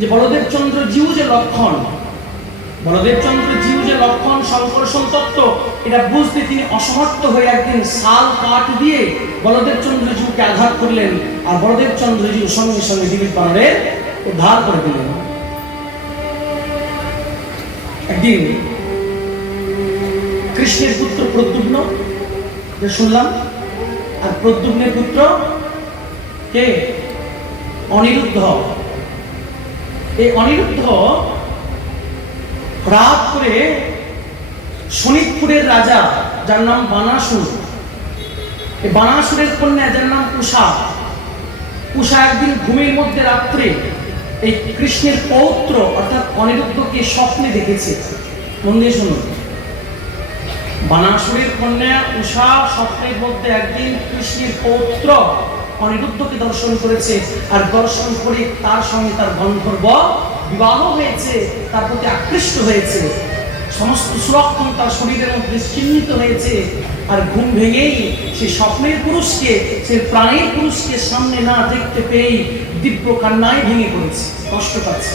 যে বলদেব চন্দ্র জিউ যে লক্ষণ, বলদেব চন্দ্র জিউ যে লক্ষণ সংকর্ষণ তত্ত্ব, এটা বুঝতে তিনি অসমর্থ হয়ে একদিন শাল কাঠ দিয়ে বলদেব চন্দ্র জিউকে আঘাত করলেন, আর বলদেব চন্দ্র জিউ সঙ্গে সঙ্গে দিলীপ বানরের উদ্ধার করে দিলেন। একদিন কৃষ্ণের পুত্র প্রদ্যুম্ন শুনলাম, আর প্রদ্যুম্নের পুত্র কে? অনিরুদ্ধ। এই অনিরুদ্ধ রাত করে শোনিতপুরের রাজা যার নাম বানাসুর, এই বানাসুরের কন্যা যার নাম উষা, উষা একদিন ঘুমের মধ্যে রাত্রে এই কৃষ্ণের পৌত্র অর্থাৎ অনিরুদ্ধকে স্বপ্নে দেখেছে। মন দিয়ে শুনুন, বানাসুরের কন্যা উষা স্বপ্নের মধ্যে একদিন কৃষ্ণের পৌত্র অনিরুদ্ধকে দর্শন করেছে, আর দর্শন করে তার সঙ্গে তার গন্ধর্ব বিবাহ হয়েছে, তার প্রতি আকৃষ্ট হয়েছে, সমস্ত সুরক্ষণ তার শরীরের মধ্যে চিহ্নিত হয়েছে। আর ঘুম ভেঙেই সে স্বপ্নের পুরুষকে, সে প্রাণের পুরুষকে সামনে না দেখতে পেয়েই দিব্য কান্নায় ভেঙে পড়েছে, কষ্ট পাচ্ছে।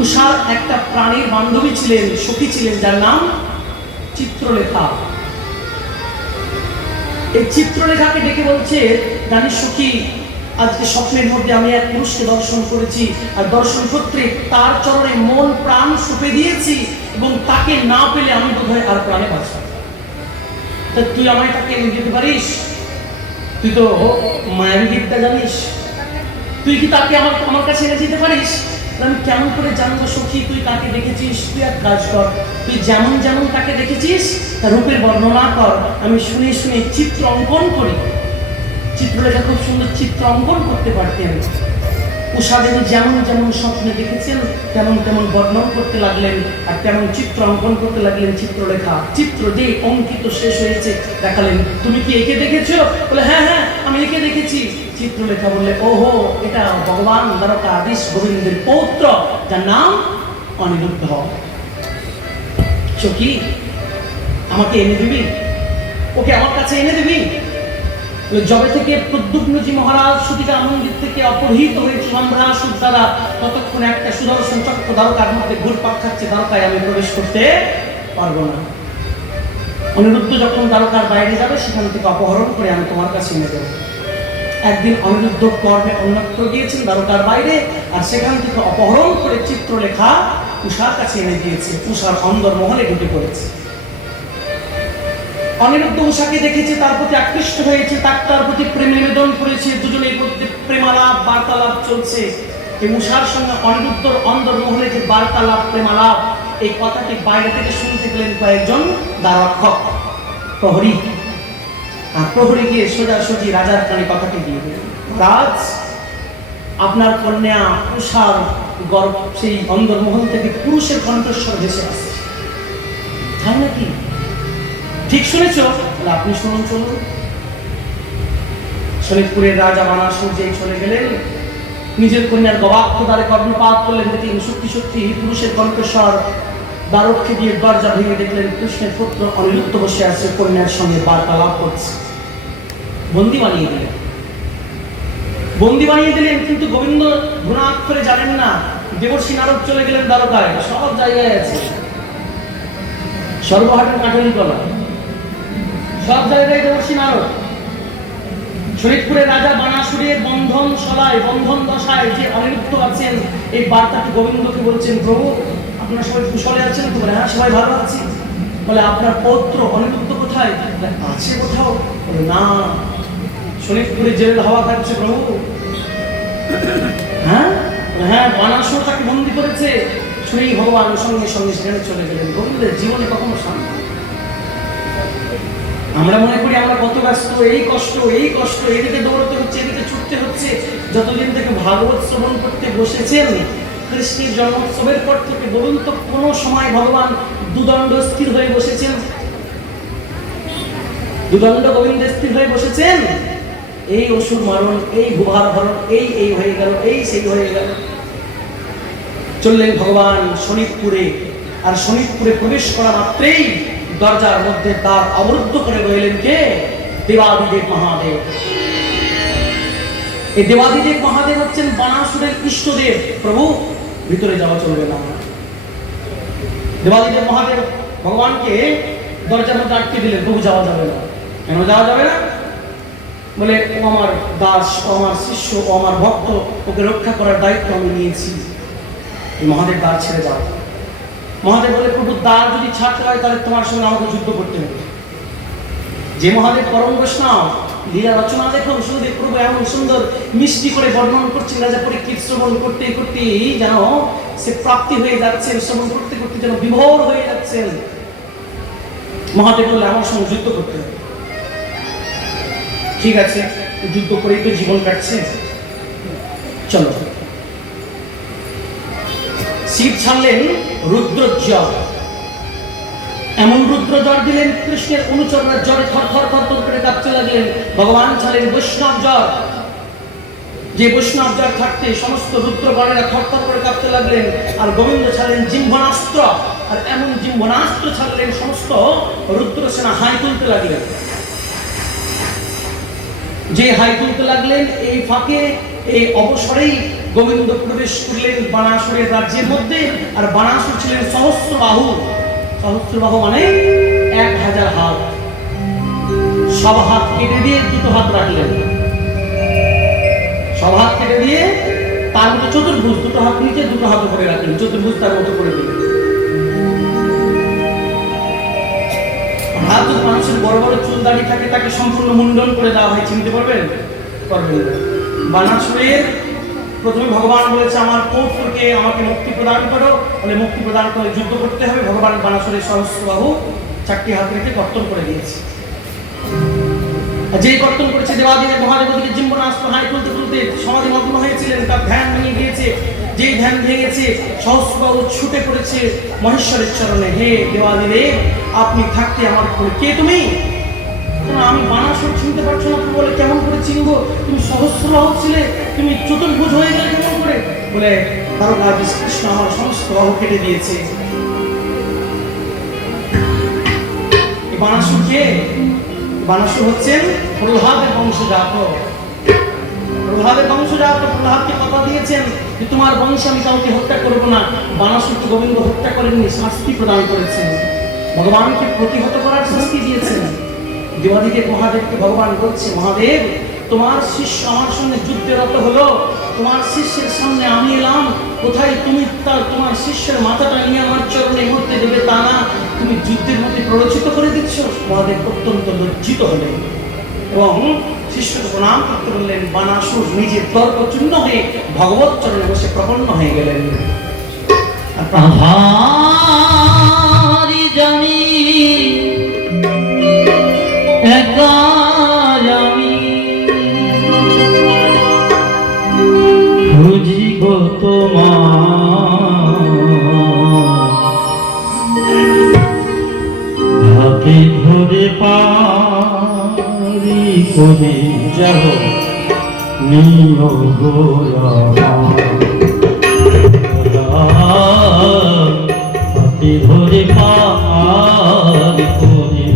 উষার একটা প্রাণীর বান্ধবী ছিলেন, সখী ছিলেন, যার নাম চিত্রলেখা। এই চিত্রলেখাকে ডেকে বলছে, জানিস সখী, আজকে স্বপ্নের মধ্যে আমি এক পুরুষকে দর্শন করেছি, আর দর্শন করতে তার চরণে মন প্রাণ সঁপে দিয়েছি, এবং তাকে না পেলে আমি বোধহয় আর প্রাণে বাঁচব। তা তুই আমায় তাকে এনে দিতে পারিস? তুই তো মায়াবী বিদ্যা জানিস, তুই কি তাকে আমার কাছে এনে দিতে পারিস? আমি কেমন করে জানবো সখী তুই কাকে দেখেছিস? তুই এক কাজ কর, তুই যেমন যেমন তাকে দেখেছিস তার রূপের বর্ণনা কর, আমি শুনে শুনে চিত্র অঙ্কন করি। চিত্রলেখা খুব সুন্দর চিত্র অঙ্কন করতে পারতেন। উষা দেবী যেমন যেমন স্বপ্নে দেখেছেন তেমন তেমন বর্ণন করতে লাগলেন, আর তেমন চিত্র অঙ্কন করতে লাগলেন চিত্রলেখা। চিত্র যে অঙ্কিত শেষ হয়েছে দেখালেন, তুমি কি একে দেখেছো? বলে হ্যাঁ হ্যাঁ আমি একে দেখেছি। চিত্রলেখা বললে, ওহো, এটা ভগবান দ্বারকাধীশ গোবিন্দের পৌত্র, যার নাম অনিরুদ্ধ। সখী, আমাকে এনে দিবি? ওকে আমার কাছে এনে দিবি? যবে থেকে প্রদ্যুম্নজি মহারাজ সুতিকা মন্দির থেকে অপহৃত হয়েছে সম্ভ্রাসুর দ্বারা, ততক্ষণ একটা সুদর্শন চক্র দ্বারকার মধ্যে ঘুরপাক খাচ্ছে, দ্বারকায় আমি প্রবেশ করতে পারবো না। অনিরুদ্ধ যখন দ্বারকার বাইরে যাবে সেখান থেকে অপহরণ করে আমি তোমার কাছে এনে দেবো। একদিন অনিরুদ্ধ কর্মে অন্যত্র গিয়েছেন দ্বারকার বাইরে, আর সেখান থেকে অপহরণ করে চিত্রলেখা উষার কাছে এনে দিয়েছে। উষার অন্দরমহলে ঢুকে পড়েছে। অনিরুদ্ধ উষাকে দেখেছে, তার প্রতি আকৃষ্ট হয়েছে, তার প্রতি প্রেম নিবেদন করেছে, দুজনের মধ্যে প্রেমালাপ বার্তালাপ চলছে। এই উষার সঙ্গে অনিরুদ্ধর অন্দরমহলে যে বার্তালাপ প্রেমালাপ, এই কথাটি বাইরে থেকে শুনতে পেলেন কয়েকজন দ্বাররক্ষক, প্রহরী। আর প্রহরী গিয়ে সোজাসুজি রাজার কানে কথাটি দিয়ে দিলেন, রাজ, আপনার কন্যা উষার গর্ভ সেই অন্দরমহল থেকে পুরুষের কণ্ঠস্বর ভেসে আসছে। তাই নাকি? ঠিক শুনেছ? আপনি শুনুন, চলুন। শোনিতপুরের রাজা বানাসুর যেই চলে গেলেন, নিজের কন্যার গবাক্ষ দ্বারে কর্ণপাত করলেন, দেখলেন সত্যি সত্যি পুরুষের কণ্ঠস্বর। দ্বারক্ষে দিয়ে দরজা ভেঙে দেখলেন কৃষ্ণের পুত্র অনিরুদ্ধ বসে আছে, কন্যার সঙ্গে বার্তালাপ করছে। বন্দি বানিয়ে দিলেন, বন্দি বানিয়ে দিলেন। কিন্তু গোবিন্দ গুণাক্ষরে জানেন না, দেবর্ষি নারদ চলে গেলেন দ্বারকায়, সব জায়গায় আছে, সর্বহাটের কাঠলি কলা, সব জায়গায় দেবর্ষি নারদ। শরীরপুরের রাজা বানাসুরের বন্ধন সলায়, বন্ধন দশায় যে অনিরুদ্ধ আছেন, এই বার্তাটি গোবিন্দকে বলছেন, প্রভু আপনার সবাই কুশলে আছেন তো? বলে হ্যাঁ, সবাই ভালো আছি। বলে আপনার পৌত্র অনিরুদ্ধ কোথায়? আছে কোথাও? বলে না, শরীরপুরে জেল হাওয়া খাচ্ছে প্রভু। হ্যাঁ হ্যাঁ, বানাসুর তাকে বন্দি করেছে। শুনেই ভগবান সঙ্গে সঙ্গে সেখানে চলে গেলেন। গোবিন্দের জীবনে কখনো শান্তি। আমরা মনে করি আমরা কত ব্যস্ত, এই কষ্ট এই কষ্ট, এদিকে দৌড়তে হচ্ছে, এদিকে ছুটতে হচ্ছে। যতদিন থেকে ভাগবত শ্রবণ করতে বসেছেন, কৃষ্ণের জন্মোৎসবের পর থেকে বলুন তো কোনো সময় ভগবান দুদণ্ড স্থির হয়ে বসেছেন? দুদণ্ড গোবিন্দ স্থির হয়ে বসেছেন? এই অসুর মারণ, এই ভূভার ভরণ, এই হয়ে গেল, এই সেই হয়ে গেল। চললেন ভগবান শোনিতপুরে, আর শোনিতপুরে প্রবেশ করা মাত্রেই দরজার মধ্যে দ্বার অবরুদ্ধ করে রইলেন কে? দেবাদিদেব মহাদেব। এই দেবাদিদেব মহাদেব হচ্ছেন বানাসুরের ইষ্টদেব। প্রভু ভিতরে যাওয়া চলবে না। দেবাদিদেব মহাদেব ভগবানকে দরজার মধ্যে আটকে দিলেন, প্রভু যাওয়া যাবে না। কেন যাওয়া যাবে না? বলে ও আমার দাস, ও আমার শিষ্য, ও আমার ভক্ত, ওকে রক্ষা করার দায়িত্ব আমি নিয়েছি। মহাদেব দ্বার ছেড়ে যাও। মহাদেব বলে প্রভু দ্বার যদি ছাড়তে হয় তাহলে তোমার সঙ্গে আমাকে যুদ্ধ করতে হবে। যে মহাদেব পরম বৈষ্ণব, লীলা রচনা দেখুন, সুদেব প্রভু এমন সুন্দর মিষ্টি করে বর্ণন করছেন। রাজা পরীক্ষিত শ্রবণ করতে করতে যেন সে প্রাপ্তি হয়ে যাচ্ছেন, শ্রবণ করতে করতে যেন বিভোর হয়ে যাচ্ছেন। মহাদেব বললে আমার সঙ্গে যুদ্ধ করতে হবে। ঠিক আছে, যুদ্ধ করেই তো জীবন কাটছে, চলো। শিব ছাড়লেন রুদ্রজ্বর, এমন রুদ্রজ্বর দিলেন কৃষ্ণের অনুচররা জ্বরে থর থর থর থর করে কাঁপতে লাগলেন। ভগবান ছাড়লেন বৈষ্ণব জ্বর, যে বৈষ্ণব জ্বর থাকতে সমস্ত রুদ্রগণেরা থর থর করে কাঁপতে লাগলেন। আর গোবিন্দ ছাড়লেন জিহ্বনাস্ত্র, আর এমন জিহ্বনাস্ত্র ছাড়লেন সমস্ত রুদ্র সেনা হাই তুলতে লাগলেন। যে হাই তুলতে লাগলেন, এই ফাঁকে এই অবসরেই গোবিন্দ প্রবেশ করলেন বানাসুরের রাজ্যের মধ্যে। আর বানাসুর ছিলেন সহস্রবাহু। সহস্রবাহু মানে 1000 হাত। সব হাত কেটে দিয়ে দুটো হাত রাখলেন। সব হাত কেটে দিয়ে তার মতো চতুর্ভুজ, দুটো হাত নিচে দুটো হাত উপরে রাখলেন, চতুর্ভুজ তার মতো করে দিলেন। হাত মানুষের বড় বড় চুল দাড়ি থাকে, তাকে সম্পূর্ণ মুন্ডন করে দেওয়া হয়, চিনতে পারবেন? পারবেন না। বানাসুরের প্রথমে ভগবান বলেছে আমার পৌত্রকে আমাকে মুক্তি প্রদান করো, বলে মুক্তি প্রদান করে যুদ্ধ করতে হবে। ভগবান বানাসুরের সহস্রবাহু 4টি হাত রেখে কর্তন করে দিয়েছে। যেই কর্তন করেছে দেবাদিদেব মহাদেব ওদিকে জিহ্বনাস্ত্র হাই তুলতে তুলতে সমাধি মগ্ন হয়েছিলেন, তার ধ্যান ভেঙে গিয়েছে। যেই ধ্যান ভেঙেছে সহস্রবাহু ছুটে পড়েছে মহেশ্বরের চরণে। হে দেবাদিদেব, আপনি থাকতে আমার কে তুমি? আমি বানাসুর চিনতে পারছো না? তুমি বলে কেমন করে চিনবো? তুমি সহস্রবাহু ছিলে, তুমি চতুর্ভুজ হয়ে গেলে কেমন করে? বলে দ্বারকাধীশ কৃষ্ণ আমার সমস্ত বাহু কেটে দিয়েছে। বানাসুর কে? বানাসুর হচ্ছেন প্রহ্লাদের বংশজাত। প্রহ্লাদের বংশজাত। প্রহ্লাদকে কথা দিয়েছেন যে তোমার বংশে আমি কাউকে হত্যা করবো না। বানাসুরকে গোবিন্দ হত্যা করেননি, শাস্তি প্রদান করেছেন। ভগবানকে প্রতিহত করার শাস্তি দিয়েছেন। দেবাদিদেব মহাদেবকে ভগবান বলছে, মহাদেব তোমার শিষ্য আমার সঙ্গে যুদ্ধে রত হলো, তোমার শিষ্যের সামনে আমি এলাম, কোথায় তুমি তোমার শিষ্যের মাথাটা নিয়ে আমার চরণে মধ্যে দেবে তা না, তুমি যুদ্ধের মধ্যে প্ররোচিত করে দিচ্ছ। মহাদেব অত্যন্ত লজ্জিত হলেন এবং শিষ্যকে প্রণাম করতে বললেন। বানাসুর নিজের তর্কচূর্ণ হয়ে ভগবত চরণে বসে প্রপন্ন হয়ে গেলেন। জানি একা আমি খুঁজি গো তোমার, হাতে ধরে পারি করে যাব নিয় গো হাতে ধরে পারি করে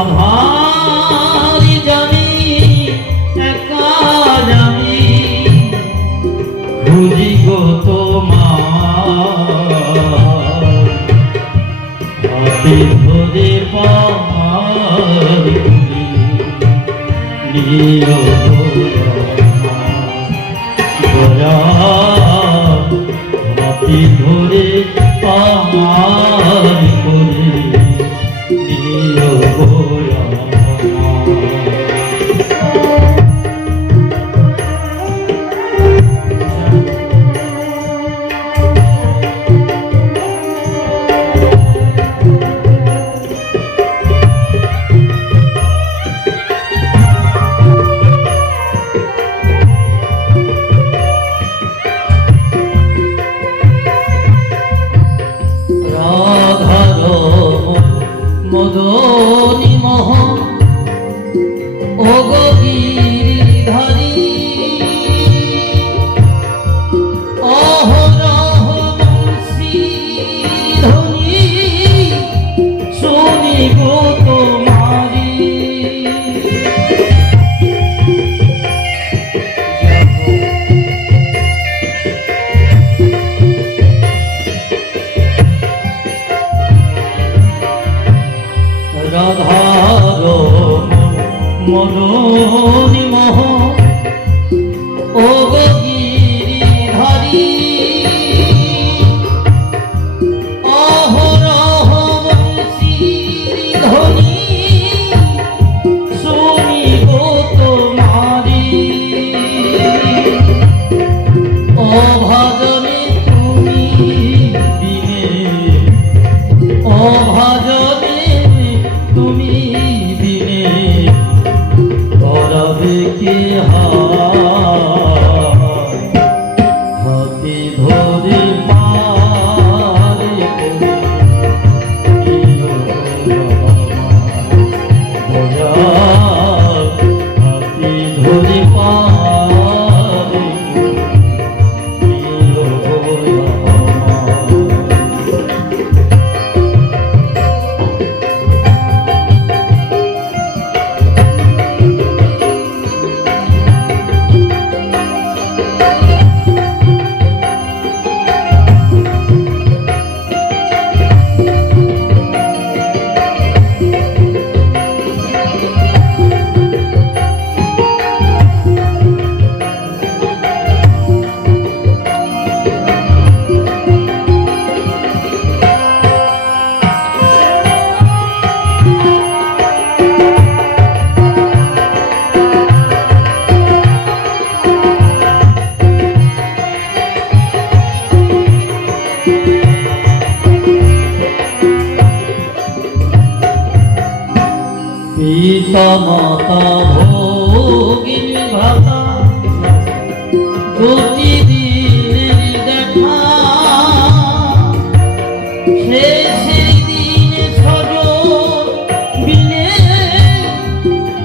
আধারি জানি একা জানি খুঁজি গো তোমার, হাতে ধরে পারি নিয় হাতে ধরে পারি করে নিয় মদনী মোহন ও গিরিধারী অহরহ বংশী ধ্বনি শুনি গো মদনী মোহ ও গো গিরিধারী অহরহ বংশীর ধ্বনি শুনিব তোমারি অভাজনে তুমি বিনে অভাজনে তুমি বিনে করবে কে হাতে ধরে পারে হাতে ধরে পারে পিতা মাতা ভোগিনী ভ্রাতা প্রতিদিনের দেখা শেষের দিন স্বজন বিনে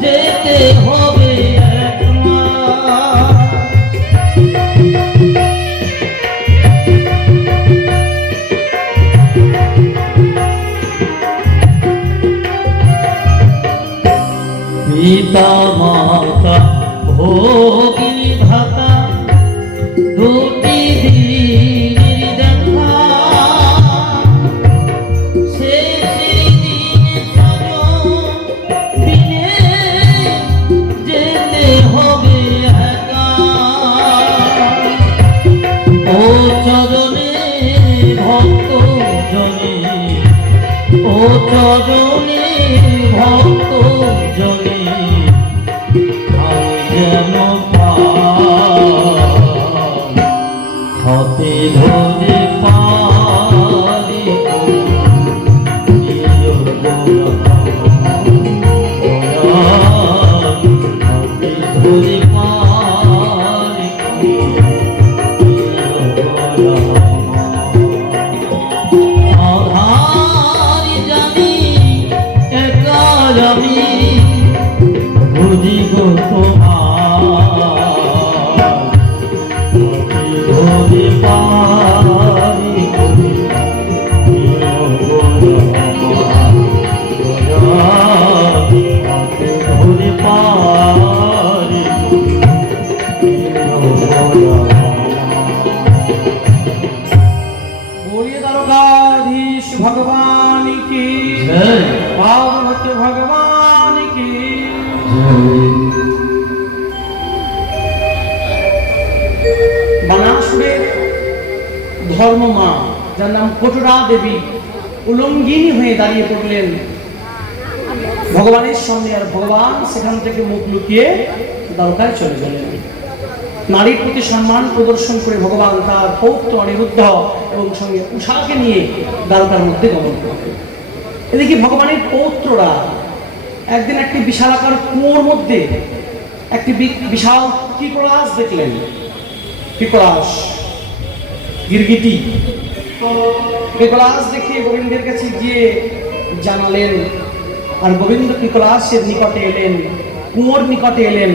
যেতে হবে একলা পিতা মাতা ভোগিনী ভ্রাতা দুটি দিনের দেখা শেষের দিন স্বজন বিনে যেতে হবে একা ও চরণে ভক্ত জনে ও চরণে ভক্ত জনে যেন হাতে ধরে পারি হাতে ধরে পারি আধার জানি একা আমি বুঝিব তোমার ধরে পারি ধরে পারি बोलिए द्वारकाधीश भगवान की जय। पार्वती भगवान की বানাসুরের ধর্মমা যার নাম কটুরা দেবী উলঙ্গিনী হয়ে দাঁড়িয়ে পড়লেন ভগবানের সামনে, আর ভগবান সেখান থেকে মুখ লুকিয়ে দ্বারকায় চলে গেলেন। নারীর প্রতি সম্মান প্রদর্শন করে ভগবান তার পৌত্র অনিরুদ্ধ এবং সঙ্গে উষাকে নিয়ে দ্বারকার মধ্যে গমন করলেন। এদিকে ভগবানের পৌত্ররা একদিন একটি বিশালাকার কুয়োর মধ্যে একটি বিশাল কিকলাস দেখলেন। কিকলাস গিরগিটি কিকলাস দেখে গোবিন্দের কাছে গিয়ে জানালেন, আর গোবিন্দ কিকলাসের নিকটে এলেন, কুয়োর নিকটে এলেন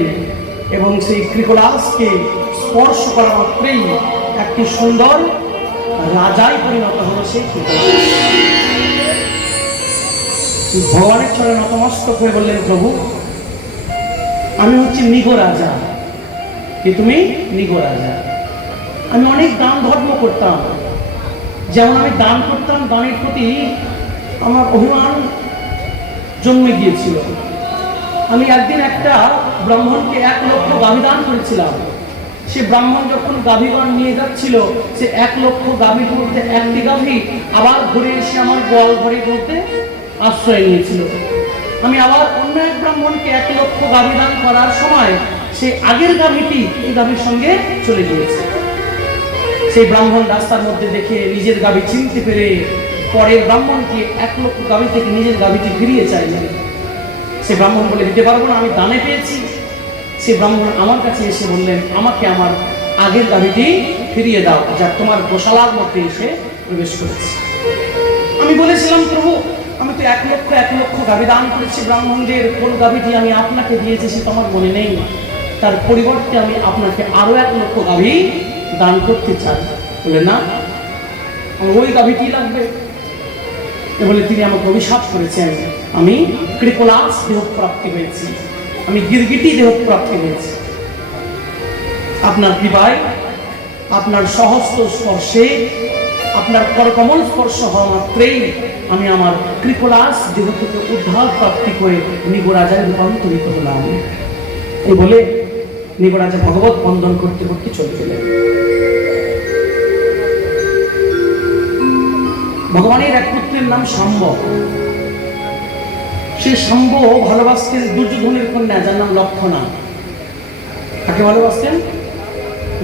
এবং সেই ক্রিকলাসকে স্পর্শ করা মাত্রই একটি সুন্দর রাজায় পরিণত হলো সেই ক্রিকলাস। ভগবানের চরণে নতমস্তক হয়ে বললেন, প্রভু আমি হচ্ছি নিগ রাজা। কি তুমি? নিগ রাজা। আমি অনেক দান ধর্ম করতাম, যেমন আমি দান করতাম, দানের প্রতি আমার অভিমান জন্মে গিয়েছিল। আমি একদিন একটা ব্রাহ্মণকে 1 লক্ষ গাভী দান করেছিলাম। সে ব্রাহ্মণ যখন গাভীগণ নিয়ে যাচ্ছিল, সে 1 লক্ষ গাভীর মধ্যে একটি গাভী আবার ঘুরে এসে আমার গোয়াল ঘরে মধ্যে আশ্রয় নিয়েছিল। আমি আবার অন্য এক ব্রাহ্মণকে 1 লক্ষ গাভী দান করার সময় সে আগের গাভীটি এই গাভীর সঙ্গে চলে গিয়েছে। সেই ব্রাহ্মণ রাস্তার মধ্যে দেখে নিজের গাভী চিনতে পেরে পরের ব্রাহ্মণকে 1 লক্ষ গাভী থেকে নিজের গাভীটি ফিরিয়ে চাইলেন। সে ব্রাহ্মণ বলে, দিতে পারবো না, আমি দানে পেয়েছি। সে ব্রাহ্মণ আমার কাছে এসে বললেন, আমাকে আমার আগের গাভীটি ফিরিয়ে দাও, যা তোমার গোশালার মধ্যে এসে প্রবেশ করেছে। আমি বলেছিলাম, প্রভু আমি তো 1 লক্ষ গাভী দান করেছি ব্রাহ্মণদের, কোন গাভীটি আমি আপনাকে দিয়েছি সে তো আমার মনে নেই। তার পরিবর্তে আমি আপনাকে আরো 1 লক্ষ গাভী দান করতে চাই। বলে, না, আমার ওই গাভীটি লাগবে। বলে তিনি আমাকে অভিশাপ করেছেন, আমি কৃপলাস দেহ প্রাপ্তি হয়েছি, আমি গিরগিটি দেহ প্রাপ্তি হয়েছি। আপনার কৃপায়, আপনার সহস্র স্পর্শে, আপনার করকমল স্পর্শ হওয়া মাত্রেই আমি আমার কৃপলাস দেহ থেকে উদ্ধার প্রাপ্তি করে নিগরাজায় রূপান্তরিত হলাম। এই বলে নিগরাজা ভগবত বন্দন করতে করতে চলে গেলেন। ভগবানের এক পুত্রের নাম শাম্ব। সে শাম্ব ভালোবাসতেন দুর্যোধনের কন্যা, যার নাম লক্ষণা। কাকে ভালোবাসতেন?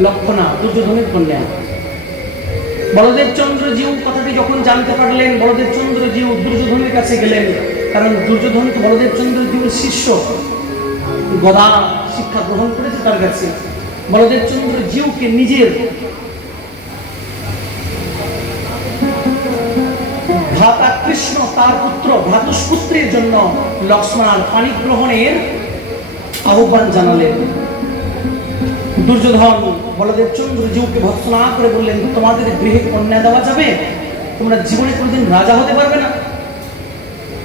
লক্ষণা, দুর্যোধনের কন্যা। বলদেব চন্দ্র জিউ কথাটি যখন জানতে পারলেন, বলদেব চন্দ্র জিউ দুর্যোধনের কাছে গেলেন, কারণ দুর্যোধন তো বলদেব চন্দ্র জিউর শিষ্য, গদা শিক্ষা গ্রহণ করেছে তার কাছে। বলদেব চন্দ্র জিউকে নিজের ভ্রাতা কৃষ্ণ তার পুত্র ভ্রাতুষ্পুত্রের জন্য লক্ষ্মণার পানি গ্রহণের আহ্বান জানালেন। দুর্যোধন বলদেব চন্দ্র জিউকে ভৎসনা করে বললেন, তোমাদের গৃহে কন্যা দেওয়া যাবে? তোমরা জীবনে কোনোদিন রাজা হতে পারবে না।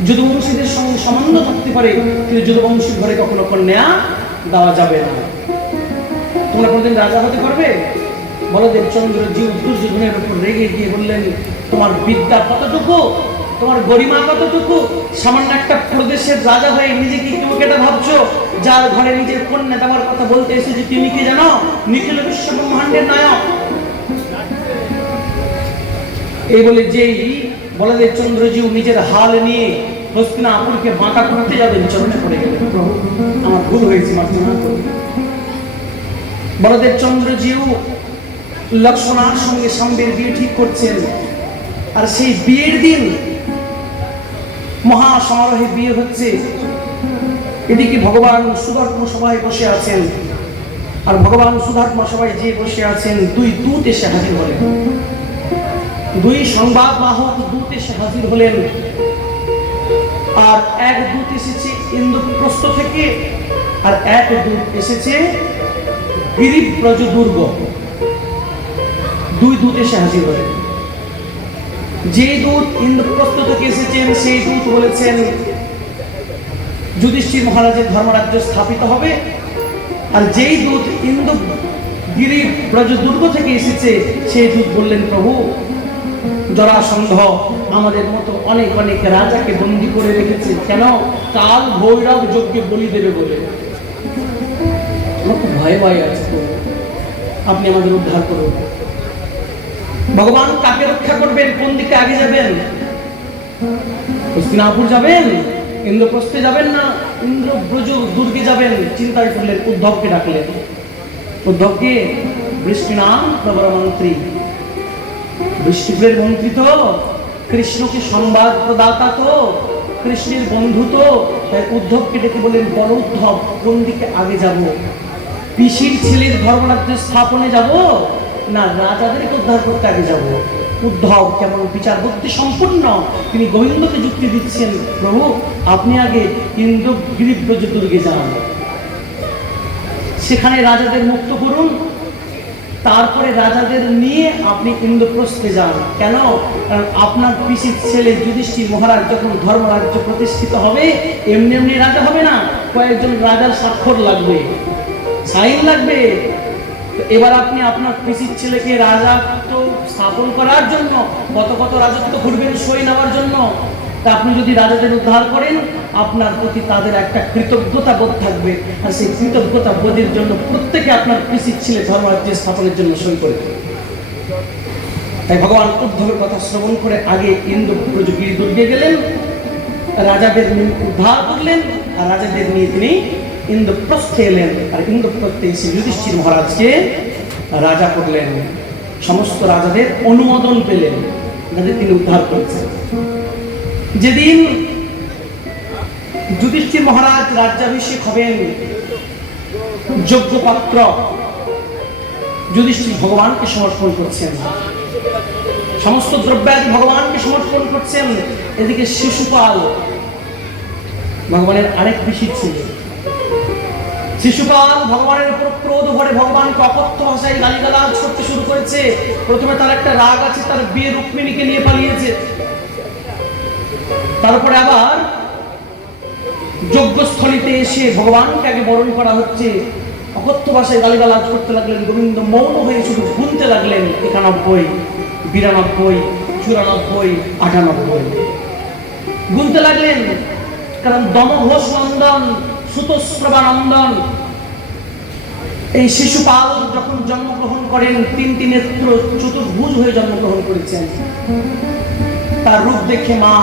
যদুবংশীদের সঙ্গে সম্বন্ধ থাকতে পারে, কিন্তু যদুবংশীর ঘরে কখনো কন্যা দেওয়া যাবে না। তোমরা কোনোদিন রাজা হতে পারবে? বলদেব চন্দ্র জিউ দুর্যোধনের উপর রেগে গিয়ে বললেন, তোমার বিদ্যা কতটুকু, তোমার গরিমা কতটুকু? সামান্য একটা প্রদেশের রাজা হয়ে নিজেকে কেউ কেটা ভাবছো, যার ঘরে নিজের কন্যা দেওয়ার কথা বলতে এসেছে তুমি কি জানো? নিখিল বিশ্ব ব্রহ্মাণ্ডের নায়ক। এই বলে যেই বলদেব চন্দ্র জিউ নিজের হাল নিয়ে হস্তিনাপুরকে বাঁকা করতে যাবেন, চরণে পড়ে গেলেন, প্রভু আমার ভুল হয়েছে, মার্জনা করুন। বলদেব চন্দ্র জিউ লক্ষ্মণার সঙ্গে শাম্বের বিয়ে ঠিক করছেন, আর সেই বিয়ের দিন মহা সমারোহে বিয়ে হচ্ছে। এদিকে ভগবান সুধর্ম সভায় বসে আছেন, আর ভগবান সুধর্ম সভায় যে বসে আছেন, 2 দূত এসে হাজির হলেন। 2 সংবাদ বাহক দূত এসে হাজির হলেন। আর এক দূত এসেছে ইন্দ্রপ্রস্থ থেকে, আর এক দূত এসেছে গিরিব্রজ দুর্গ। 2 দূত এসে হাজির হলেন। যে দূত ইন্দ্রপ্রস্থ থেকে এসেছেন সেই দূত বলেছেন যুধিষ্ঠির মহারাজের ধর্মরাজ্য স্থাপিত হবে। আর যেই দূত ইন্দ্রগিরি ব্রজ দুর্গ থেকে এসেছে সেই দূত বললেন, প্রভু জরাসন্ধ আমাদের মতো অনেক অনেক রাজাকে বন্দী করে রেখেছে, কেন? কাল ভৈরব যজ্ঞে বলি দেবে বলে। আমার খুব ভয়ে ভয়ে আছে, আপনি আমাদের উদ্ধার করুন। ভগবান কাকে রক্ষা করবেন? কোন দিকে আগে যাবেন? হস্তিনাপুর যাবেন, ইন্দ্রপ্রস্থে যাবেন, না ইন্দ্রব্রজ দুর্গে যাবেন? চিন্তায় করলেন, উদ্ধবকে ডাকলেন। উদ্ধবকে? বৃষ্টিনাম প্রবর মন্ত্রী, বৃষ্টিপুরের মন্ত্রী তো, কৃষ্ণকে সংবাদ প্রদাতা তো, কৃষ্ণের বন্ধু তো। তাই উদ্ধবকে ডেকে বললেন, বল উদ্ধব কোন দিকে আগে যাব? পিসির ছেলের ধর্মরাজ্য স্থাপনে যাব, না রাজাদেরকে উদ্ধার করতে আগে যাব? উদ্ধব কেমন বিচার বুদ্ধি সম্পূর্ণ, তিনি গোবিন্দকে যুক্তি দিচ্ছেন, প্রভু আপনি আগে ইন্দ্রগিরিব্রজ দুর্গে যান, সেখানে রাজাদের মুক্ত করুন, তারপরে রাজাদের নিয়ে আপনি ইন্দ্রপ্রস্থে যান। কেন? কারণ আপনার পিসির ছেলে যুধিষ্ঠির মহারাজ যখন ধর্মরাজ্য প্রতিষ্ঠিত হবে, এমনি এমনি রাজা হবে না, কয়েকজন রাজার স্বাক্ষর লাগবে, সাইন লাগবে। এবার আপনি আপনার পিসির ছেলেকে রাজত্ব স্থাপন করার জন্য কত কত রাজত্ব ঘুরবেন সই নেওয়ার জন্য। তা আপনি যদি রাজাদের উদ্ধার করেন, আপনার প্রতি তাদের একটা কৃতজ্ঞতা বোধ থাকবে, আর সেই কৃতজ্ঞতা বোধের জন্য প্রত্যেকে আপনার পিসির ছেলে ধর্মরাজ্য স্থাপনের জন্য সই করে দেবে। তাই ভগবান উদ্ধবের কথা শ্রবণ করে আগে ইন্দ্রপ্রযোগী দুর্গে গেলেন, রাজাদের উদ্ধার করলেন, আর রাজাদের নিয়ে তিনি ইন্দ্রপ্রস্থে এলেন। আর ইন্দ্রপ্রস্থে এসে যুধিষ্ঠির মহারাজকে রাজা করলেন, সমস্ত রাজাদের অনুমোদন পেলেন, যাদের তিনি উদ্ধার করেছেন। যেদিন যুধিষ্ঠির মহারাজ রাজ্যাভিষেক হবেন, যোগ্যপাত্র যুধিষ্ঠির ভগবানকে সমর্পণ করছেন, সমস্ত দ্রব্যাদি ভগবানকে সমর্পণ করছেন। এদিকে শিশুপাল ভগবানের আরেক পিসির ছিল। শিশুপাল ভগবানের উপর ক্রোধ ভরে ভগবানকে অকথ্য ভাষায় গালিগালাজ করতে শুরু করেছে। প্রথমে তার একটা রাগ আছে, তার বিয়ে রুক্মিণীকে নিয়ে পালিয়েছে। তারপরে আবার যজ্ঞস্থলীতে এসে ভগবানকে আগে বরণ করা হচ্ছে, অকথ্য ভাষায় গালিগালাজ করতে লাগলেন। গোবিন্দ মৌন হয়ে শুধু গুনতে লাগলেন, 91, 92, 94, 98 গুনতে লাগলেন। কারণ দমঘোষ নন্দন, সুতস্রবা নন্দন এই শিশুপাল যখন জন্মগ্রহণ করেন, 3টি নেত্র চতুর্ভুজ হয়ে জন্মগ্রহণ করেছেন। তার রূপ দেখে মা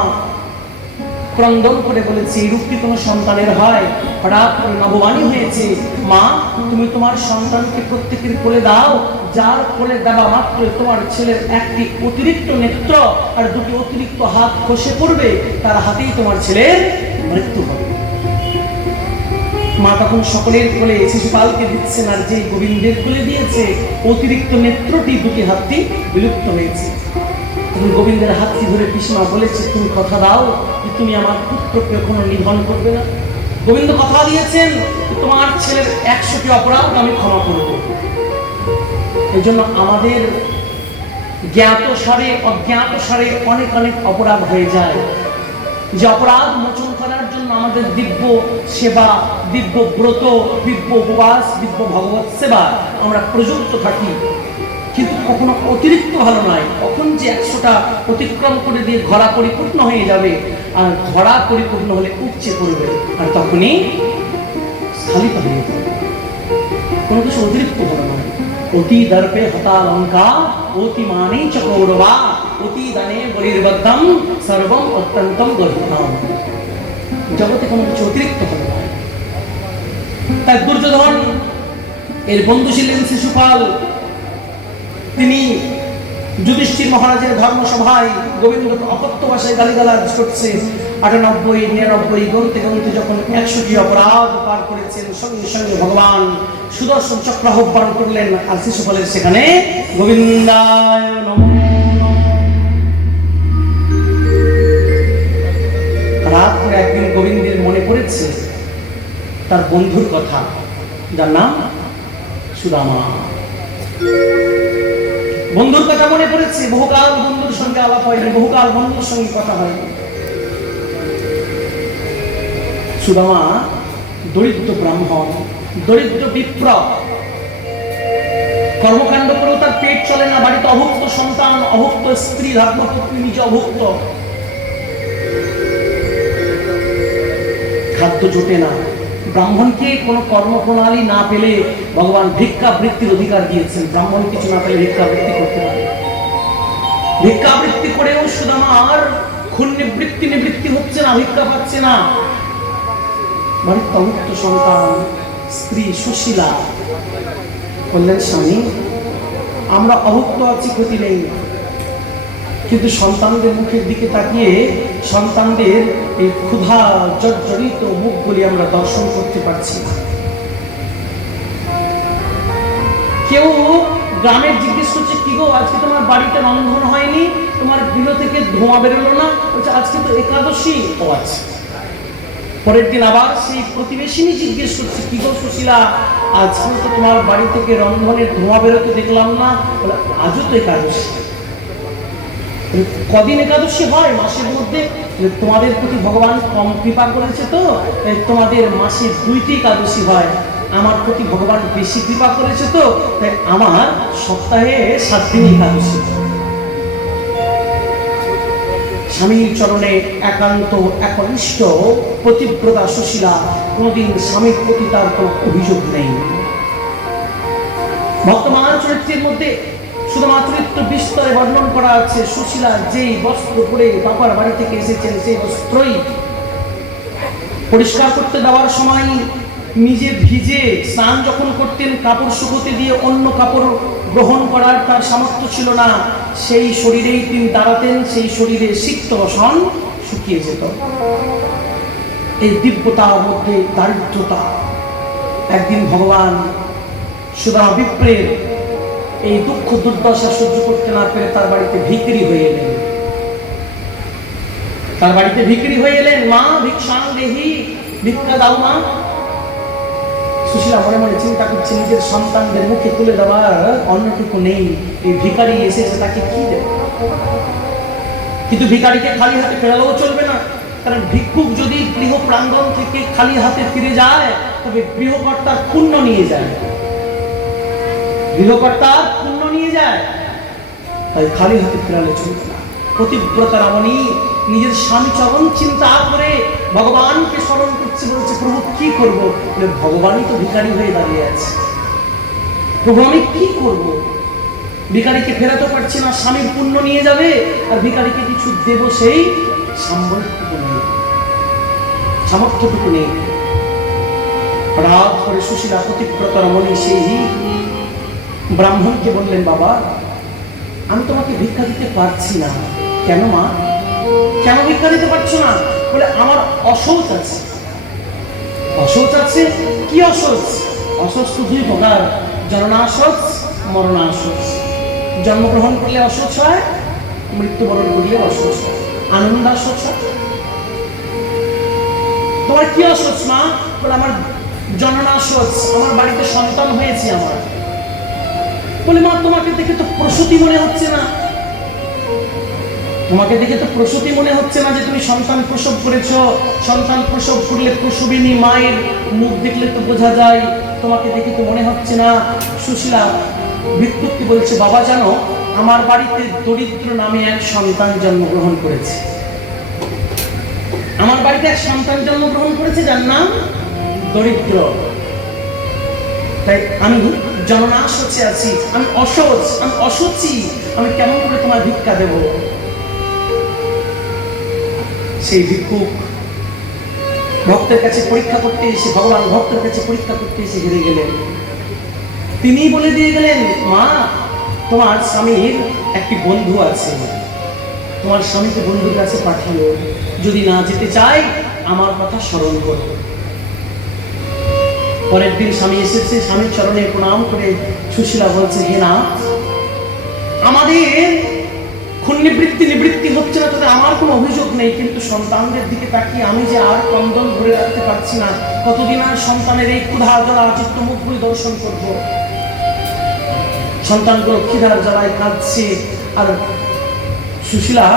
ক্রন্দন করে বলেছে, এই রূপটি কোনো সন্তানের হয়? হঠাৎ করে নববাণী হয়েছে, মা তুমি তোমার সন্তানকে প্রত্যেকের কোলে দাও, যার কোলে দেওয়া মাত্র তোমার ছেলের একটি অতিরিক্ত নেত্র আর 2টি অতিরিক্ত হাত খসে পড়বে, তার হাতেই তোমার ছেলের মৃত্যু হবে। মা তখন সকলের কোলে শিশুপালকে দিচ্ছেন, আর যে গোবিন্দের কোলে দিয়েছে অতিরিক্ত নেত্রটি 2টি হাতটি বিলুপ্ত হয়েছে। তখন গোবিন্দের হাতটি ধরে পিসমা বলেছে, তুমি কথা দাও যে তুমি আমার পুত্রকে কোনো নিধন করবে না। গোবিন্দ কথা দিয়েছেন, তোমার ছেলের 100টি অপরাধ আমি ক্ষমা করব। এই জন্য আমাদের জ্ঞাত সারে অজ্ঞাত সারে অনেক অনেক অপরাধ হয়ে যায়, যে অপরাধ মোচন করার জন্য আমাদের দিব্য সেবা, দিব্য ব্রত, দিব্য উপবাস, দিব্য ভগবত সেবা আমরা প্রযুক্ত থাকি। কিন্তু কখনো অতিরিক্ত ভালো নয়, কখন যে 100টা অতিক্রম করে দিয়ে ঘোড়া পরিপূর্ণ হয়ে যাবে, আর ঘোড়া পরিপূর্ণ হলে উপচে পড়বে, আর তখনই স্খালিত হয়ে যাবে। কোনো কিছু অতিরিক্ত ভালো নয়। অতি দর্পে হতা লঙ্কা, অতি মানে চ কৌরবা, অতি দানে বলির্বদ্ধম সর্বম অত্যন্তম গর্হিতাম। জগতে কোনো কিছু অতিরিক্ত ভালো নয়। তাই দুর্যোধন এর বন্ধু ছিলেন শিশুপাল, তিনি যুধিষ্ঠির মহারাজের ধর্মসভায় গোবিন্দকে অকথ্য ভাষায় গালিগালাজ করছে। 98, 99 গন্তে গন্তে যখন 100টি অপরাধ পার করেছেন, সঙ্গে সঙ্গে ভগবান সুদর্শন চক্র আহ্বান করলেন, আর শিশুপালের সেখানে গোবিন্দায় নমঃ। রাত করে একদিন গোবিন্দের মনে পড়েছে তার বন্ধুর কথা, যার নাম সুদামা। বন্ধুর কথা মনে পড়েছে, বহুকাল বন্ধুর সঙ্গে আলাপ হয়নি, বহুকাল বন্ধুর সঙ্গে কথা হয়নি। সুদামা দরিদ্র ব্রাহ্মণ, দরিদ্র বিপ্র, কর্মকাণ্ড করেও তার পেট চলে না, বাড়িতে অভুক্ত সন্তান, অভুক্ত স্ত্রী, ধর্মপত্নী নিজে অভুক্ত, খাদ্য জোটে না। ব্রাহ্মণকে কোনো কর্মপ্রণালী না পেলে ভগবান ভিক্ষাবৃত্তির অধিকার দিয়েছেন, ব্রাহ্মণ কিছু না পেলে ভিক্ষাবৃত্তি করতে পারে। ভিক্ষাবৃত্তি করেও সুদামার খুন নিবৃত্তি হচ্ছে না, ভিক্ষা পাচ্ছে না। বাড়ির অভুক্ত সন্তান, স্ত্রী সুশীলা বললেন, স্বামী আমরা অভুক্ত আছি, ক্ষতি নেই, কিন্তু সন্তানদের মুখের দিকে তাকিয়ে সন্তানদের এই ক্ষুধা জর্জরিত মুখগুলি আমরা দর্শন করতে পারছি না। কেউ গ্রামের জিজ্ঞেস করছে, কি গো আজকে তোমার বাড়িতে রন্ধন হয়নি, তোমার গৃহ থেকে ধোঁয়া বেরোলো না? বলছে আজকে তো একাদশী। ও আছে। পরের দিন আবার সেই প্রতিবেশিনী জিজ্ঞেস করছে, কি গো সুশীলা আজকে তো তোমার বাড়ি থেকে রন্ধনের ধোঁয়া বেরোতে দেখলাম না? বলে আজও তো একাদশী। কদিন একাদশী হয় মাসের মধ্যে? তোমাদের প্রতি ভগবান কম কৃপা করেছে, তো তোমাদের মাসে 2টি একাদশী হয়। আমার প্রতি ভগবান বেশি কৃপা করেছে, তো তাই আমার সপ্তাহে 7 দিন একাদশী। স্বামীর চরণে একান্ত একনিষ্ঠ পতিব্রতা সুশীলা, কোনোদিন স্বামীর প্রতি তার কোনো অভিযোগ নেই। বর্তমান চরিত্রের মধ্যে শুধুমাত্র একটু বিস্তরে বর্ণন করা আছে সুশীলা যেই বস্ত্র পরে বাবার বাড়ি থেকে এসেছেন সেই বস্ত্রই পরিষ্কার করতে দেওয়ার সময় নিজে ভিজে স্নান যখন করতেন কাপড় শুকোতে দিয়ে অন্য কাপড় গ্রহণ করার তার সামর্থ্য ছিল না, সেই শরীরেই তিনি দাঁড়াতেন, সেই শরীরে সিক্ত বসন শুকিয়ে যেত। এই দিব্যতার মধ্যে দারিদ্রতা। একদিন ভগবান সুদামা বিপ্রের এই দুঃখ দুর্দশা সহ্য করতে না পেরে তার বাড়িতে ভিখারি হয়ে এলেন। তার বাড়িতে ভিখারি হয়ে এলেন। মা ভিক্ষাং দেহি, ভিক্ষা দাও মা। সুশীলা মনে মনে চিন্তা করছে নিজের সন্তানদের মুখে তুলে দেওয়ার অন্যটুকু নেই, এই ভিখারি এসেছে তাকে কি দেবে। কিন্তু ভিখারিকে খালি হাতে ফেরালেও চলবে না, কারণ ভিক্ষুক যদি গৃহ প্রাঙ্গণ থেকে খালি হাতে ফিরে যায় তবে গৃহকর্তার পুণ্য নিয়ে যায়, গৃহকর্তার পুণ্য নিয়ে যায়। তাই খালি হাতে ফেরালে চলবে না। পতিব্রতা রমণী নিজের স্বামী চরণ চিন্তা করে ভগবানকে স্মরণ করছে, বলছে প্রভু কি করব, ভগবানই তো ভিখারি হয়ে দাঁড়িয়ে আছে, প্রভু আমি কি করব। ভিখারিকে ফেরাতে পারছি না, স্বামীর পুণ্য নিয়ে যাবে, আর ভিখারিকে কিছু দেব সেই সামর্থ্যটুকু নেই, সামর্থ্যটুকু নেই। রাত করে সুশীলা পতিব্রতা রমণী সেই ব্রাহ্মণকে বললেন, বাবা আমি তোমাকে ভিক্ষা দিতে পারছি না। কেন মা, কেন ভিক্ষা দিতে পারছো না? বলে আমার অশৌচ আছে। অশৌচ আছে? কি অশৌচ? অশৌচ তো দুই প্রকার, জননাশৌচ, মরণাশৌচ। জন্মগ্রহণ করলে অশৌচ হয়, মৃত্যুবরণ করলে অশৌচ হয়, আনন্দাশৌচ হয়। তোমার কি অশৌচ মা? বলে আমার জননাশৌচ, আমার বাড়িতে সন্তান হয়েছে আমার। বলে মা তোমাকে দেখে তো প্রসূতি মনে হচ্ছে না, তোমাকে দেখে তো প্রসূতি মনে হচ্ছে না যে তুমি সন্তান প্রসব করেছো। সন্তান প্রসব করলে প্রসবিনী মায়ের মুখ দেখলে তো বোঝা যায়, তোমাকে দেখে তো মনে হচ্ছে না। সুশীলা ভিক্ষুককে বলছে, বাবা জানো আমার বাড়িতে দরিদ্র নামে এক সন্তান জন্মগ্রহণ করেছে, আমার বাড়িতে এক সন্তান জন্মগ্রহণ করেছে যার নাম দরিদ্র। তাই আমি জননাশৌচে আছি, আমি অশৌচ, আমি অশুচি, আমি কেমন করে তোমার ভিক্ষা দেব। সেই ভিক্ষুক ভক্তের কাছে পরীক্ষা করতে এসে, ভগবান ভক্তের কাছে পরীক্ষা করতে এসে হেরে গেলেন। তিনি বলে দিয়ে গেলেন, মা তোমার স্বামীর একটি বন্ধু আছে, তোমার স্বামীকে বন্ধুর কাছে পাঠিও, যদি না যেতে চাই আমার কথা স্মরণ করো। পরের দিন স্বামী এসেছে, স্বামীর চরণে প্রণাম করে সুশীলা বলছে, হে না আমাদের নিবৃত্তি হচ্ছে না, তাতে আমার কোনো অভিযোগ নেই, কিন্তু সন্তানদের দিকে তাকিয়ে আমি যে আর ক্রন্দন ধরে রাখতে পারছি না, কতদিন আর সন্তানের এই ক্ষুধা জ্বালা চিত্ত মুখ পরিদর্শন করবো। সন্তানগুলো ক্ষুধার জ্বালায় কাঁদছে, আর সুশীলা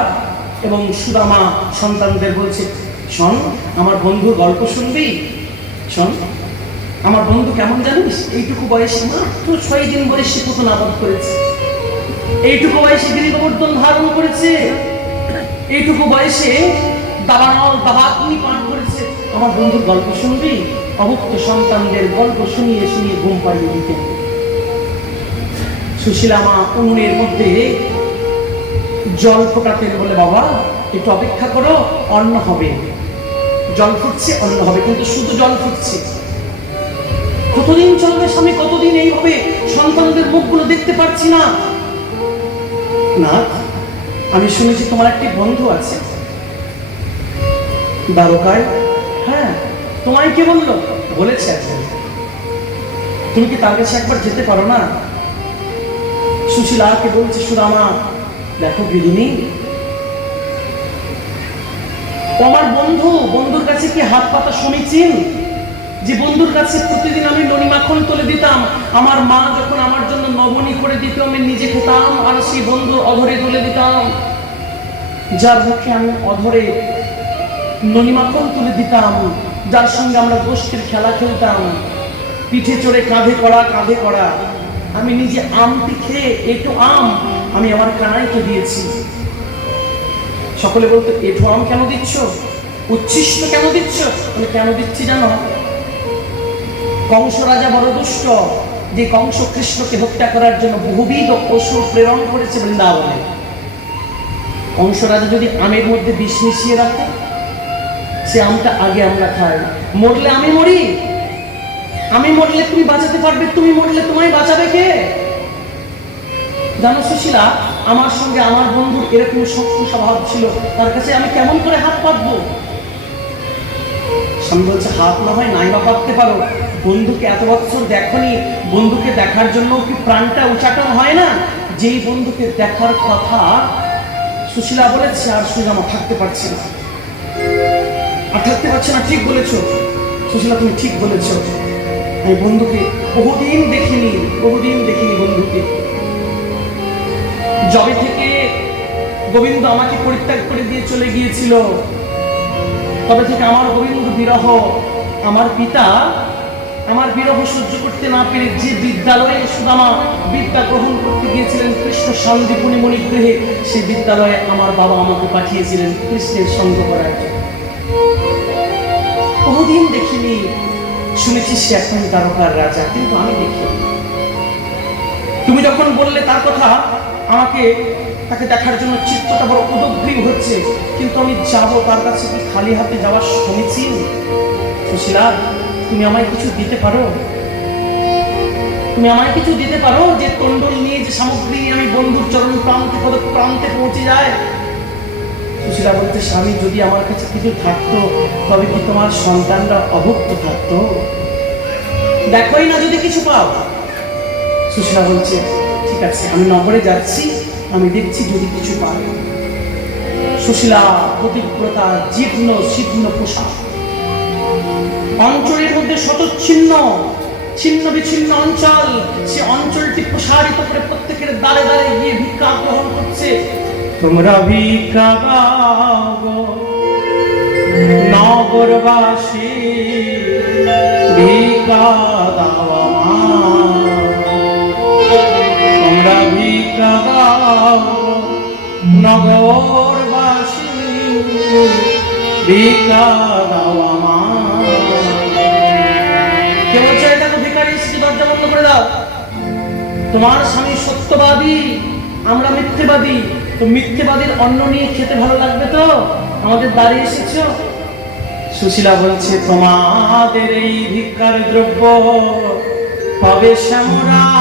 এবং সুদামা সন্তানদের বলছে, শোন আমার বন্ধুর গল্প শুনবি, শোন আমার বন্ধু কেমন জানিস, এইটুকু বয়সে মাত্র 6 দিন বয়সে পুতুল আবাদ করেছে, এইটুকু বয়সে গিরিগোবর্ধন ধারণ করেছে, এইটুকু বয়সে দাবানল দাবাগ্নি পান করেছে। আমার বন্ধুর গল্প শুনবি? অভুক্ত সন্তানদের গল্প শুনিয়ে শুনিয়ে ঘুম পাড়িয়ে দিতেন। সুশীলা মা উনুনের মধ্যে জল ফোটাতেন, বলে বাবা একটু অপেক্ষা করো, অন্ন হবে, জল ফুটছে অন্ন হবে, কিন্তু শুধু জল ফুটছে। কতদিন চলবে স্বামী, কতদিন এইভাবে সন্তানদের মুখগুলো দেখতে পাচ্ছি না। না আমি শুনেছি তোমার একটি বন্ধু আছে দ্বারকায়। হ্যাঁ তোমায় কে বললো? বলেছে একজন। তুমি কি তার কাছে একবার যেতে পারো না? সুশীলাকে বলছে, সুদামা দেখো গিরিনী, আমার বন্ধু, বন্ধুর কাছে কি হাত পাতা সমীচীন? যে বন্ধুর কাছে প্রতিদিন আমি ননি মাখন তুলে দিতাম, আমার মা যখন আমার জন্য নবনী করে দিত আমি নিজে খেতাম, আর সেই বন্ধু অধরে তুলে দিতাম, যার মুখে আমি অধরে ননি মাখন তুলে দিতাম, যার সঙ্গে আমরা গোষ্ঠীর খেলা খেলতাম, পিঠে চড়ে কাঁধে করা, আমি নিজে আমটি খেয়ে একটু আম আমি আমার কানাইকে দিয়েছি। সকলে বলতো এ ঠোঁয়াম কেন দিচ্ছ, উচ্ছিষ্ট কেন দিচ্ছ? আমি কেন দিচ্ছি জানো? কংস রাজা বড় দুষ্ট, যে কংস কৃষ্ণকে হত্যা করার জন্য বহুবিধ অসুর প্রেরণ করেছে বৃন্দাবনে। কংস রাজা যদি আমের মধ্যে বিষ মিশিয়ে রাখে, সে আমটা আগে আমরা খাই। মরলে আমি মরি, আমি মরলে তুমি বাঁচাতে পারবে, তুমি মরলে তোমায় বাঁচাবে কে? জানো সুশীলা, আমার সঙ্গে আমার বন্ধুর এরকম শক্ত স্বভাব ছিল, তার কাছে আমি কেমন করে হাত পাতবো? স্বামী বলছে হাত না হয় নাই বা পাততে পারো, বন্ধুকে এত বছর দেখনি, বন্ধুকে দেখার জন্য কি প্রাণটা উচাটন হয় না? যেই বন্ধুকে দেখার কথা সুশীলা বলেছে, আর সুজামা থাকতে পারছে না, আর থাকতে পারছে না। ঠিক বলেছো সুশীলা, তুমি ঠিক বলেছো। আমি বন্ধুকে বহুদিন দেখিনি বন্ধুকে। যবে থেকে গোবিন্দ আমাকে পরিত্যাগ করে দিয়ে চলে গিয়েছিল, তবে থেকে আমার গোবিন্দ বিরহ, আমার পিতা আমার বিরহ সহ্য করতে না পেরে যে বিদ্যালয়ে সুদামা বিদ্যা গ্রহণ করতে গিয়েছিলেন কৃষ্ণ সন্দীপনী মণিগৃহে, সেই বিদ্যালয়ে আমার বাবা আমাকে পাঠিয়েছিলেন কৃষ্ণের সঙ্গ করার জন্য। বহুদিন দেখিনি, শুনেছি সে এখন দ্বারকার রাজা, কিন্তু আমি দেখিনি। তুমি যখন বললে তার কথা, আমাকে তাকে দেখার জন্য চিত্তটা বড় উদগ্রীব হচ্ছে, কিন্তু আমি যাব তার কাছে কি খালি হাতে যাওয়ার সমীচীন? সুশীলা, তুমি আমায় কিছু দিতে পারো? তুমি আমায় কিছু দিতে পারো যে তন্ডল নিয়ে, যে সামগ্রী আমি বন্ধুর চরণ প্রান্তে পদ প্রান্তে পৌঁছে যায়? সুশীলা বলতে, স্বামী যদি আমার কাছে কিছু থাকতো, তবে কি তোমার সন্তানরা অভুক্ত থাকতো? দেখোই না যদি কিছু পাও। সুশীলা বলছে ঠিক আছে, আমি নগরে যাচ্ছি, আমি দেখছি যদি কিছু পাই। সুশীলা পতিব্রতা, জীর্ণ শীর্ণ পোশাক, অঞ্চলের মধ্যে শতচ্ছিন্ন ছিন্ন বিচ্ছিন্ন অঞ্চল, সে অঞ্চলটি প্রসারিত করে প্রত্যেকের দ্বারে দ্বারে গিয়ে ভিক্ষা গ্রহণ করছে। তোমরা ভিক্ষা গাও নগরবাসী, ভিক্ষা দাও আমার, তোমরা ভিক্ষা দাও নগরবাসী, ভিক্ষা দাও আমার। কে বলছে এটা তো ভিখারি এসেছে, দরজা বন্ধ করে দাও। তোমার স্বামী সত্যবাদী, আমরা মিথ্যেবাদী, তো মিথ্যেবাদীর অন্ন নিয়ে খেতে ভালো লাগবে তো? আমাদের দাঁড়িয়ে এসেছো। সুশীলা বলছে তোমাদের এই ভিক্ষার দ্রব্য পাবে শ্যামরায়,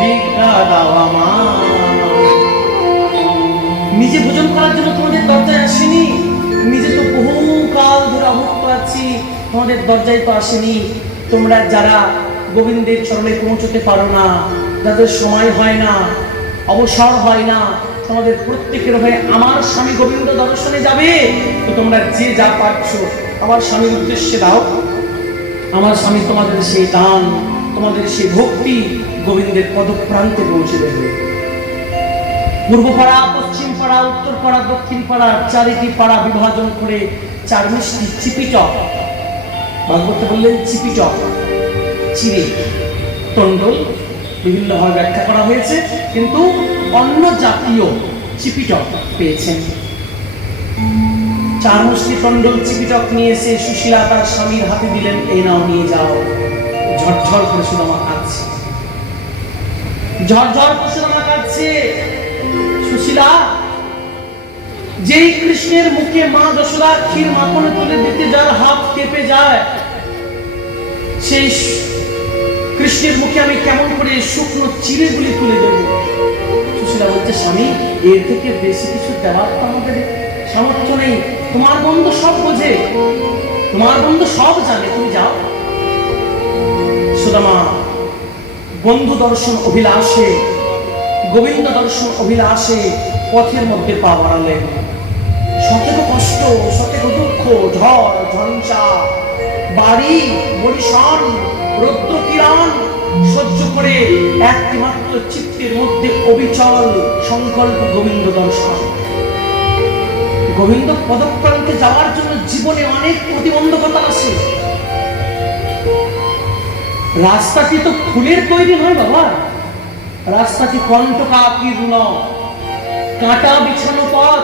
ভিক্ষা দাও আমার। নিজে ভোজন করার জন্য তোমাদের দরজায় আসেনি, নিজে তো বহুকাল ধরে অভুক্ত আছি, তোমাদের দরজায় তো আসেনি। তোমরা যারা গোবিন্দের চরণে পৌঁছতে পারো না, যাদের সময় হয় না, অবসর হয় না, তোমাদের প্রত্যেকের হয়ে আমার স্বামী গোবিন্দ দর্শনে যাবে, তো তোমরা যে যা পাচ্ছ আমার স্বামীর উদ্দেশ্যে দাও। আমার স্বামী তোমাদের সেই দান, তোমাদের সেই ভক্তি গোবিন্দের পদপ্রান্তে পৌঁছে দেবে। পূর্ব পাড়া, পশ্চিম পাড়া, উত্তর পাড়া, দক্ষিণ পাড়া, চারিটি পাড়া বিভাজন করে চার মিষ্টি চিপিটক, ভাগবত বললেন চিপিটক, চিড়ে, তন্ডল, বিভিন্নভাবে ব্যাখ্যা করা হয়েছে, কিন্তু অন্য জাতীয় চিপিটক পেয়েছেন। চার মুষ্টি তন্ডল চিপিটক নিয়ে এসে সুশীলা তার স্বামীর হাতে দিলেন, এই নাও নিয়ে যাও। ঝরঝর করে সুদামা কাঁদছে, ঝরঝর করে সুদামা কাঁদছে। সুশীলা, যেই কৃষ্ণের মুখে মা যশোদা ক্ষীর মাখনে তুলে দিতে যার হাত কেঁপে যায়, সেই কৃষ্ণের মুখে আমি কেমন করে শুকনো চিড়েগুলি তুলে দেব? সুশীলা বলছে স্বামী, এর থেকে বেশি কিছু দেওয়ার তো আমাদের সামর্থ্য নেই। তোমার বন্ধু সব বোঝে, তোমার বন্ধু সব জানে, তুমি যাও। সুদামা বন্ধু দর্শন অভিলাষে, গোবিন্দ দর্শন অভিলাষে পথের মধ্যে পা বাড়ালেন। শতেক কষ্ট, শতেক দুঃখ, ঝড় ঝঞ্ঝা, বাড়ি বরিশান, রৌদ্র কিরণ সহ্য করে একটি মাত্র চিত্তের মধ্যে অবিচল সংকল্প গোবিন্দ দর্শন। গোবিন্দ পদপ্রান্তে যাওয়ার জন্য জীবনে অনেক প্রতিবন্ধকতা আসে। রাস্তাটি তো ফুলের তৈরি নয় বাবা, রাস্তাটি কণ্টকাকীর্ণ, কাঁটা বিছানো পথ,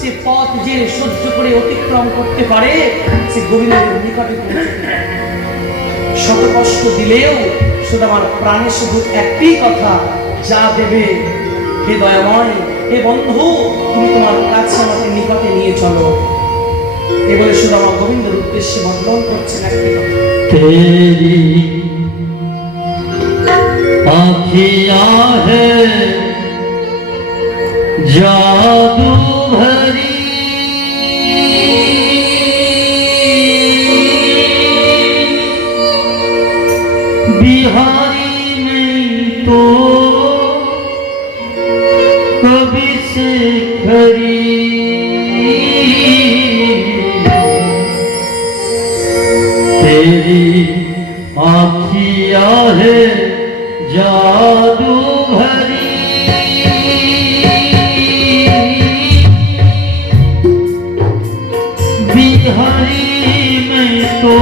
যে পথ যে সহ্য করে অতিক্রম করতে পারে সে গোবিন্দের নিকটে পৌঁছতে পারে। শত কষ্ট দিলেও শুধু আমার প্রাণে শুধু একটি কথা, যা দেবে হে দয়াময়, হে বন্ধু, তুমি তোমার কাছে আমাকে নিকটে নিয়ে চলো। এ বলে শুধু আমার গোবিন্দের উদ্দেশ্যে বর্ণন করছেন একটি কথা। तेरी आँखियाँ है जादू भरी, बिहारी नहीं तो कभी से खरी। तेरी आँखियाँ है जादू भरी, बिहारी में तो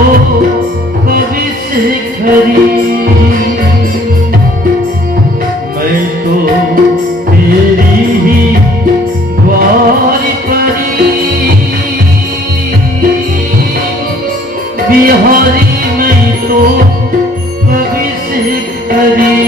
कभी से खरी। मैं तो तेरी ही द्वार परी, बिहारी में तो कभी से खरी।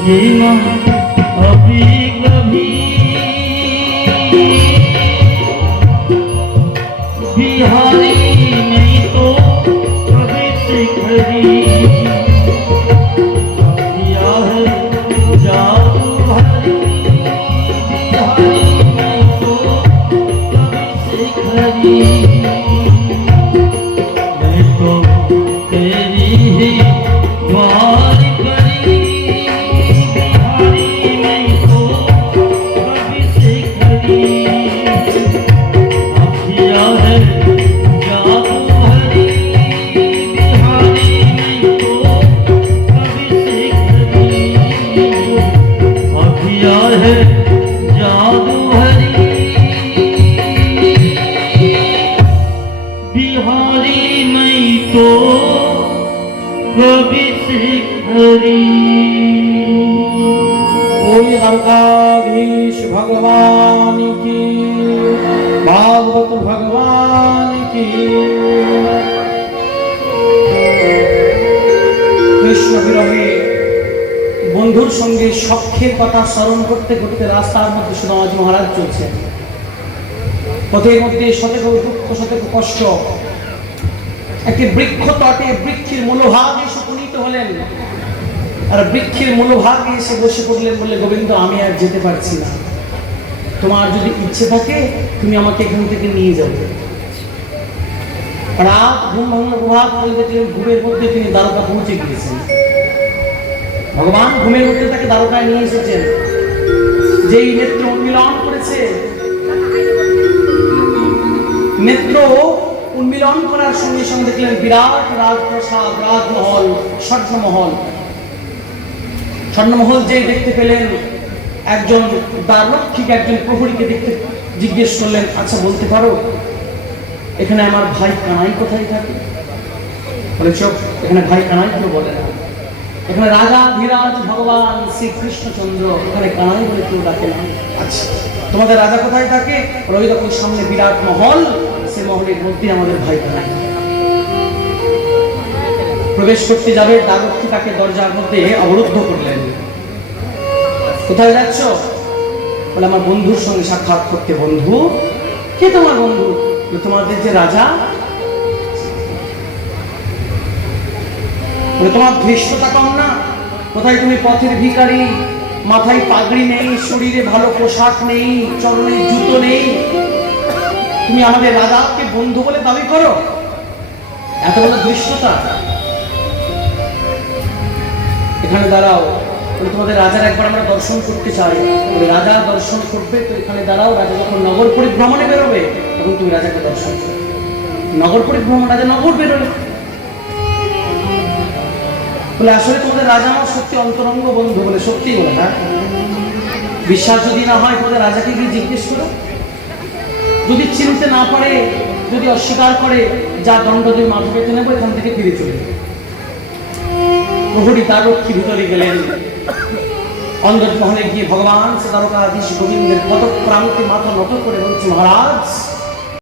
रुके ना अभी कभी बिहारी नहीं तो कभी शिखरी किया है जादू हरी बिहारी नहीं तो कभी शिखरी मैं तो तेरी ही द्वार परी बिहारी नहीं तो कभी शिखरी किया है जादू हरी बिहारी नहीं तो कभी शिखरी किया है जादू हरी बिहारी नहीं तो कभी शिखरी। ओम द्वारकाधीश भगवान की, भागवत भगवान की। কৃষ্ণ বিরহে বন্ধুর সঙ্গে সখ্যের কথা স্মরণ করতে করতে রাস্তার মধ্যে সুদামাজি মহারাজ চলছেন। পথের মধ্যে শতেক দুঃখ শতেক কষ্ট। একটি বৃক্ষ তটে বৃক্ষের মূলভাগে এসে উপনীত হলেন, আর বৃক্ষের মূলভাগে এসে বসে পড়লেন। বলে, গোবিন্দ, আমি আর যেতে পারছি না, তোমার যদি ইচ্ছে থাকে তুমি আমাকে এখান থেকে নিয়ে যাবে। রাত ঘুম ভাঙলো, প্রভাত হয়ে দেখলেন ঘুমের মধ্যে তিনি দ্বারকা পৌঁছে গিয়েছেন। ভগবান ঘুমের মধ্যে তাকে দ্বারকায় নিয়ে এসেছেন। যেই নেত্র উন্মিলন করেছে, নেত্র উন্মিলন করার সঙ্গে সঙ্গে দেখলেন বিরাট রাজপ্রাসাদ, রাজমহল, স্বর্ণমহল। স্বর্ণমহল যে দেখতে পেলেন, একজন দ্বাররক্ষিক একজন প্রহরীকে দেখতে জিজ্ঞেস করলেন, আচ্ছা বলতে পারো এখানে আমার ভাই কানাই কোথায় থাকে? বলে, চোখ, এখানে ভাই কানাই কেউ বলে না, এখানে রাজা ধীরাজ ভগবান শ্রীকৃষ্ণচন্দ্র, এখানে কানাই বলে কেউ ডাকে না। আচ্ছা, তোমাদের রাজা কোথায় থাকে? ওই দেখো সামনে বিরাট মহল, সে মহলের মধ্যে আমাদের ভাই কানাই। প্রবেশ করতে যাবে, দ্বাররক্ষী তাকে দরজার মধ্যে অবরুদ্ধ করলেন। কোথায় যাচ্ছ? বলে, আমার বন্ধুর সঙ্গে সাক্ষাৎ করতে। বন্ধু? কে তোমার বন্ধু? তোমাদের যে রাজা। তোমার ধৃষ্টতা কম না? কোথায় তুমি পথের ভিখারি, মাথায় পাগড়ি নেই, শরীরে ভালো পোশাক নেই, চরণে জুতো নেই, তুমি আমাদের রাজাকে বন্ধু বলে দাবি করো? এত বড় ধৃষ্টতা! এখানে দাঁড়াও, তোমাদের রাজার একবার আমরা দর্শন করতে চাই। রাজা দর্শন করবে তো এখানে দাঁড়াও। রাজা যখন নগর পরিভ্রমণে বেরোবে তখন তুমি রাজাকে দর্শন করবে। নগর পরিভ্রমণ, রাজা নগর বেরোলে। বলে, আসলে তোমাদের রাজা আমার সত্যি অন্তরঙ্গ বন্ধু। বলে, সত্যি? বলে, হ্যাঁ। বিশ্বাস যদি না হয় তোমাদের রাজাকে গিয়ে জিজ্ঞেস করো। যদি চিনতে না পারে, যদি অস্বীকার করে, যা দণ্ড দিয়ে মাথা পেতে নেবো, এখান থেকে ফিরে চলে যাবে। প্রহরী দ্বাররক্ষী ভিতরে গেলেন। অন্দর মহলে গিয়ে ভগবান শ্রী দ্বারকাধীশ গোবিন্দের পদপ্রান্তে মাথা নত করে বলছে, মহারাজ